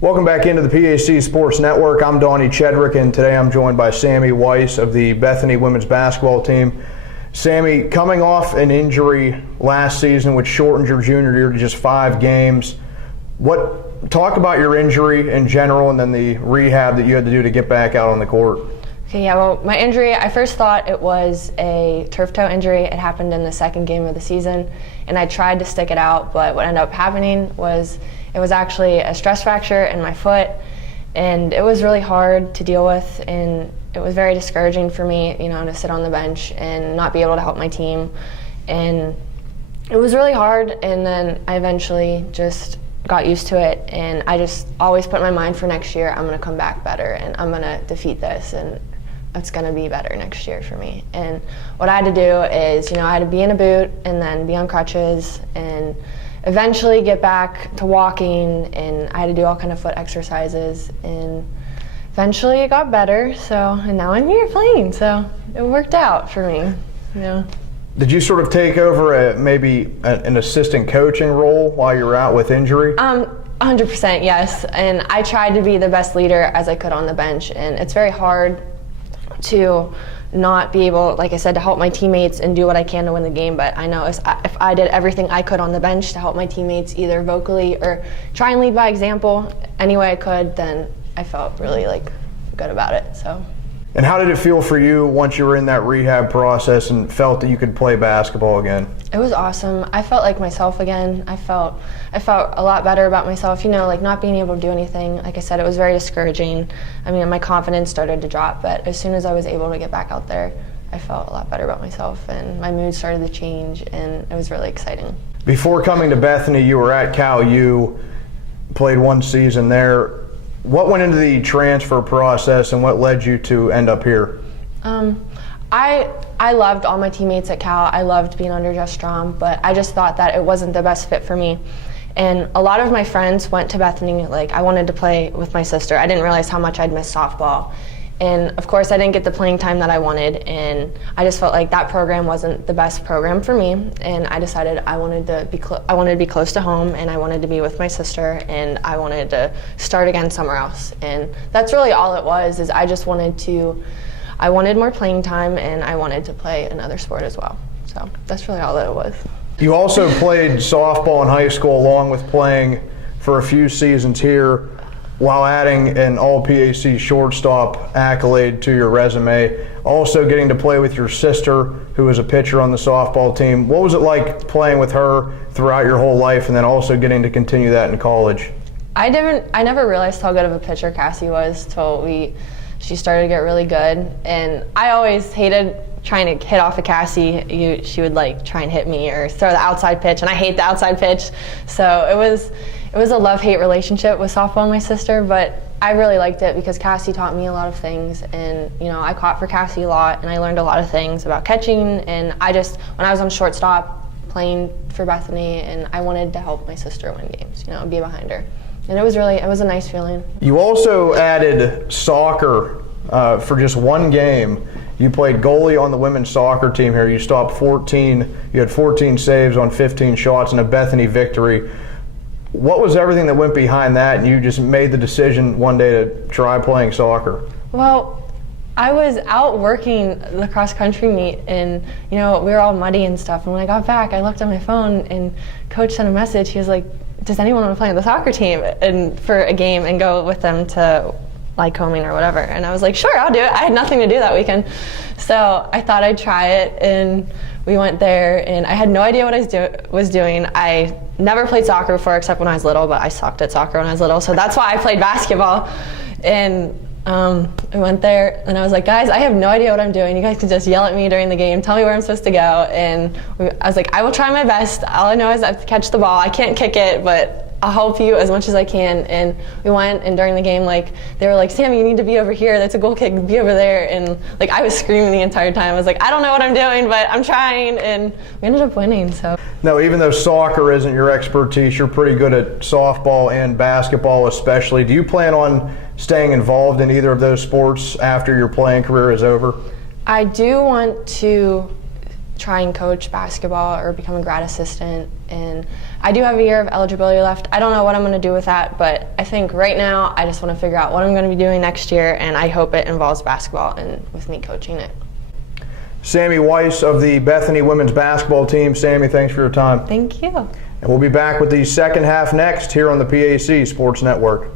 Welcome back into the PAC Sports Network. I'm Donnie Chedrick, and today I'm joined by Sammie Weiss of the Bethany women's basketball team. Sammie, coming off an injury last season which shortened your junior year to just 5 games, talk about your injury in general and then the rehab that you had to do to get back out on the court. Okay, yeah, well, my injury, I first thought it was a turf toe injury. It happened in the second game of the season, and I tried to stick it out, but what ended up happening was it was actually a stress fracture in my foot, and it was really hard to deal with, and it was very discouraging for me, to sit on the bench and not be able to help my team. And it was really hard, and then I eventually just got used to it, and I just always put in my mind for next year, I'm going to come back better, and I'm going to defeat this, and it's going to be better next year for me. And what I had to do is, I had to be in a boot and then be on crutches and eventually get back to walking, and I had to do all kind of foot exercises, and eventually it got better, and now I'm here playing, so it worked out for me. Did you sort of take over maybe an assistant coaching role while you were out with injury? 100%, yes, and I tried to be the best leader as I could on the bench, and it's very hard to not be able, like I said, to help my teammates and do what I can to win the game. But I know if I did everything I could on the bench to help my teammates, either vocally or try and lead by example any way I could, then I felt really good about it. And how did it feel for you once you were in that rehab process and felt that you could play basketball again? It was awesome. I felt like myself again. I felt a lot better about myself, not being able to do anything. Like I said, it was very discouraging. My confidence started to drop, but as soon as I was able to get back out there, I felt a lot better about myself, and my mood started to change, and it was really exciting. Before coming to Bethany, you were at Cal U, played 1 season there. What went into the transfer process, and what led you to end up here? I loved all my teammates at Cal. I loved being under Jeff Strom, but I just thought that it wasn't the best fit for me. And a lot of my friends went to Bethany. I wanted to play with my sister. I didn't realize how much I'd missed softball. And of course, I didn't get the playing time that I wanted, and I just felt like that program wasn't the best program for me. And I decided I wanted to be close to home, and I wanted to be with my sister, and I wanted to start again somewhere else. And that's really all it was. Is I just I wanted more playing time, and I wanted to play another sport as well. So that's really all that it was. You also played softball in high school along with playing for a few seasons here, while adding an All-PAC shortstop accolade to your resume, also getting to play with your sister, who was a pitcher on the softball team. What was it like playing with her throughout your whole life, and then also getting to continue that in college? I never realized how good of a pitcher Cassie was till she started to get really good, and I always hated trying to hit off of Cassie. She would try and hit me or throw the outside pitch, and I hate the outside pitch. So it was a love-hate relationship with softball and my sister, but I really liked it because Cassie taught me a lot of things, and I caught for Cassie a lot, and I learned a lot of things about catching, and when I was on shortstop playing for Bethany, and I wanted to help my sister win games, and be behind her. And it was a nice feeling. You also added soccer for just 1 game. You played goalie on the women's soccer team here. You had 14 saves on 15 shots in a Bethany victory. What was everything that went behind that, and you just made the decision one day to try playing soccer? Well, I was out working the cross-country meet, and we were all muddy and stuff, and when I got back, I looked at my phone, and Coach sent a message. He was like, does anyone want to play on the soccer team and for a game and go with them to Lycoming or whatever? And I was like, sure, I'll do it. I had nothing to do that weekend, so I thought I'd try it, and we went there, and I had no idea what I was doing. I never played soccer before except when I was little, but I sucked at soccer when I was little, so that's why I played basketball. And I went there, and I was like, guys, I have no idea what I'm doing. You guys can just yell at me during the game, tell me where I'm supposed to go. And I was like, I will try my best. All I know is I have to catch the ball. I can't kick it, but I'll help you as much as I can. And we went, and during the game, they were like, Sammie, you need to be over here. That's a goal kick. Be over there. And I was screaming the entire time. I was like, I don't know what I'm doing, but I'm trying. And we ended up winning. So. No, even though soccer isn't your expertise, you're pretty good at softball and basketball especially. Do you plan on staying involved in either of those sports after your playing career is over? I do want to try and coach basketball or become a grad assistant, and I do have a year of eligibility left. I don't know what I'm going to do with that, but I think right now I just want to figure out what I'm going to be doing next year, and I hope it involves basketball and with me coaching it. Sammie Weiss of the Bethany women's basketball team. Sammie, thanks for your time. Thank you. And we'll be back with the second half next here on the PAC Sports Network.